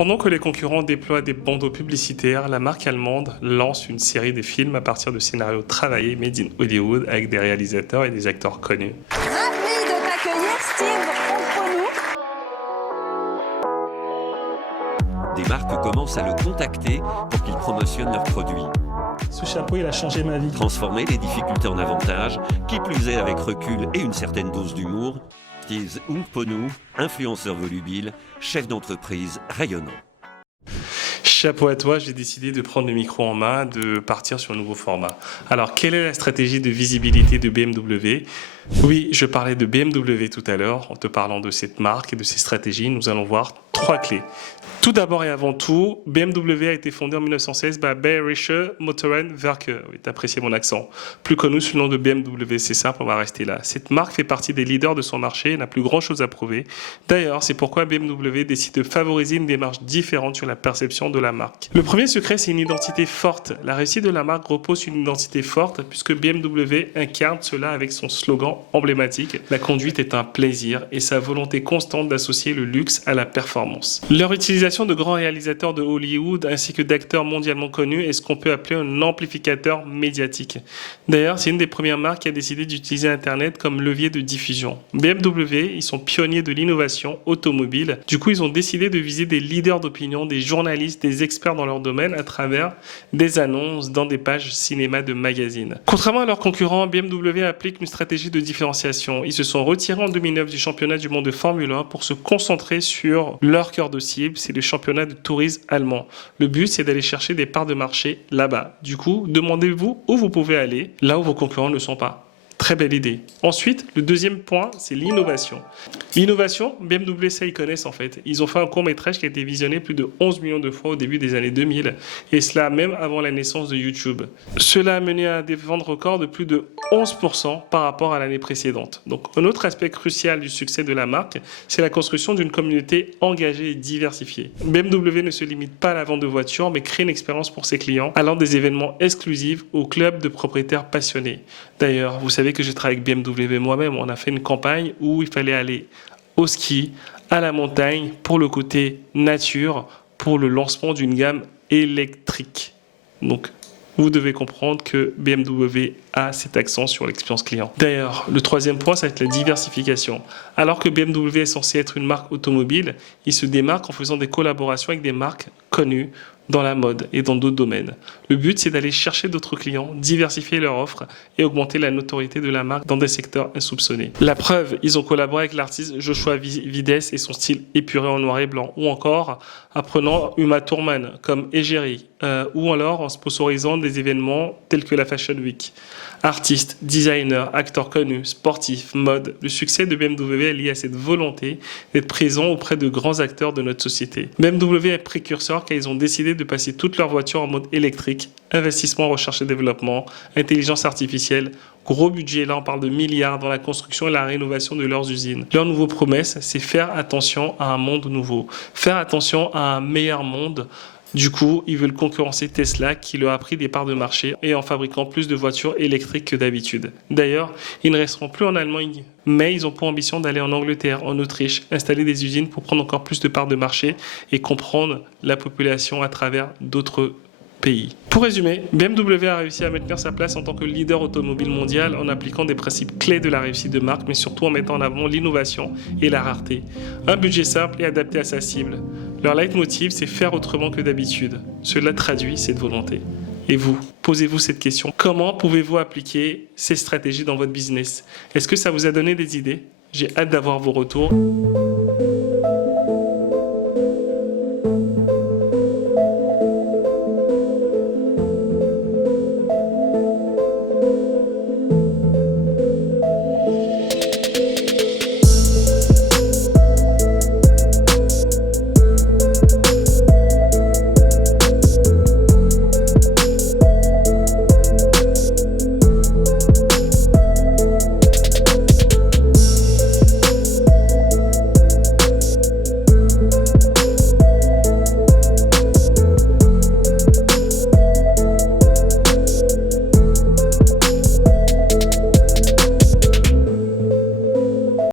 Pendant que les concurrents déploient des bandeaux publicitaires, la marque allemande lance une série de films à partir de scénarios travaillés made in Hollywood avec des réalisateurs et des acteurs connus. Ravi de t'accueillir, Steve, contre nous. Des marques commencent à le contacter pour qu'il promotionne leurs produits. Ce chapeau, il a changé ma vie. Transformer les difficultés en avantages, qui plus est avec recul et une certaine dose d'humour. Steve Ungponu, influenceur volubile, chef d'entreprise rayonnant. Chapeau à toi, j'ai décidé de prendre le micro en main, de partir sur un nouveau format. Alors, quelle est la stratégie de visibilité de BMW ? Oui, je parlais de BMW tout à l'heure. En te parlant de cette marque et de ses stratégies, nous allons voir 3 clés. Tout d'abord et avant tout, BMW a été fondée en 1916 par Bayerische Motorenwerke. Oui, t'as apprécié mon accent. Plus connu sous le nom de BMW, c'est simple, on va rester là. Cette marque fait partie des leaders de son marché et n'a plus grand chose à prouver. D'ailleurs, c'est pourquoi BMW décide de favoriser une démarche différente sur la perception de la marque. Le premier secret, c'est une identité forte. La réussite de la marque repose sur une identité forte puisque BMW incarne cela avec son slogan emblématique. La conduite est un plaisir et sa volonté constante d'associer le luxe à la performance. Leur utilisation de grands réalisateurs de Hollywood ainsi que d'acteurs mondialement connus est ce qu'on peut appeler un amplificateur médiatique. D'ailleurs, c'est une des premières marques qui a décidé d'utiliser Internet comme levier de diffusion. BMW, ils sont pionniers de l'innovation automobile. Du coup, ils ont décidé de viser des leaders d'opinion, des journalistes, des experts dans leur domaine à travers des annonces dans des pages cinéma de magazines. Contrairement à leurs concurrents, BMW applique une stratégie de différenciation. Ils se sont retirés en 2009 du championnat du monde de Formule 1 pour se concentrer sur leur cœur de cible, c'est le championnat de tourisme allemand. Le but, c'est d'aller chercher des parts de marché là-bas. Du coup, demandez-vous où vous pouvez aller, là où vos concurrents ne sont pas. Très belle idée. Ensuite, le deuxième point, c'est l'innovation. L'innovation, BMW, ça, ils connaissent en fait. Ils ont fait un court-métrage qui a été visionné plus de 11 millions de fois au début des années 2000, et cela même avant la naissance de YouTube. Cela a mené à des ventes records de plus de 11% par rapport à l'année précédente. Donc, un autre aspect crucial du succès de la marque, c'est la construction d'une communauté engagée et diversifiée. BMW ne se limite pas à la vente de voitures, mais crée une expérience pour ses clients, allant des événements exclusifs au club de propriétaires passionnés. D'ailleurs, vous savez que j'ai travaillé avec BMW moi-même. On a fait une campagne où il fallait aller au ski, à la montagne, pour le côté nature, pour le lancement d'une gamme électrique. Donc, vous devez comprendre que BMW a cet accent sur l'expérience client. D'ailleurs, le troisième point, ça va être la diversification. Alors que BMW est censé être une marque automobile, il se démarque en faisant des collaborations avec des marques connues dans la mode et dans d'autres domaines. Le but, c'est d'aller chercher d'autres clients, diversifier leur offre et augmenter la notoriété de la marque dans des secteurs insoupçonnés. La preuve, ils ont collaboré avec l'artiste Joshua Vides et son style épuré en noir et blanc, ou encore apprenant Uma Thurman comme Égérie, ou alors en sponsorisant des événements tels que la Fashion Week. Artistes, designers, acteurs connus, sportifs, mode, le succès de BMW est lié à cette volonté d'être présent auprès de grands acteurs de notre société. BMW est précurseur car ils ont décidé de passer toutes leurs voitures en mode électrique, investissement en recherche et développement, intelligence artificielle, gros budget, là on parle de milliards dans la construction et la rénovation de leurs usines. Leur nouvelle promesse, c'est faire attention à un monde nouveau, faire attention à un meilleur monde. Du coup, ils veulent concurrencer Tesla qui leur a pris des parts de marché et en fabriquant plus de voitures électriques que d'habitude. D'ailleurs, ils ne resteront plus en Allemagne, mais ils ont pour ambition d'aller en Angleterre, en Autriche, installer des usines pour prendre encore plus de parts de marché et comprendre la population à travers d'autres pays. Pour résumer, BMW a réussi à maintenir sa place en tant que leader automobile mondial en appliquant des principes clés de la réussite de marque, mais surtout en mettant en avant l'innovation et la rareté. Un budget simple et adapté à sa cible. Leur leitmotiv, c'est faire autrement que d'habitude. Cela traduit cette volonté. Et vous, posez-vous cette question. Comment pouvez-vous appliquer ces stratégies dans votre business ? Est-ce que ça vous a donné des idées ? J'ai hâte d'avoir vos retours.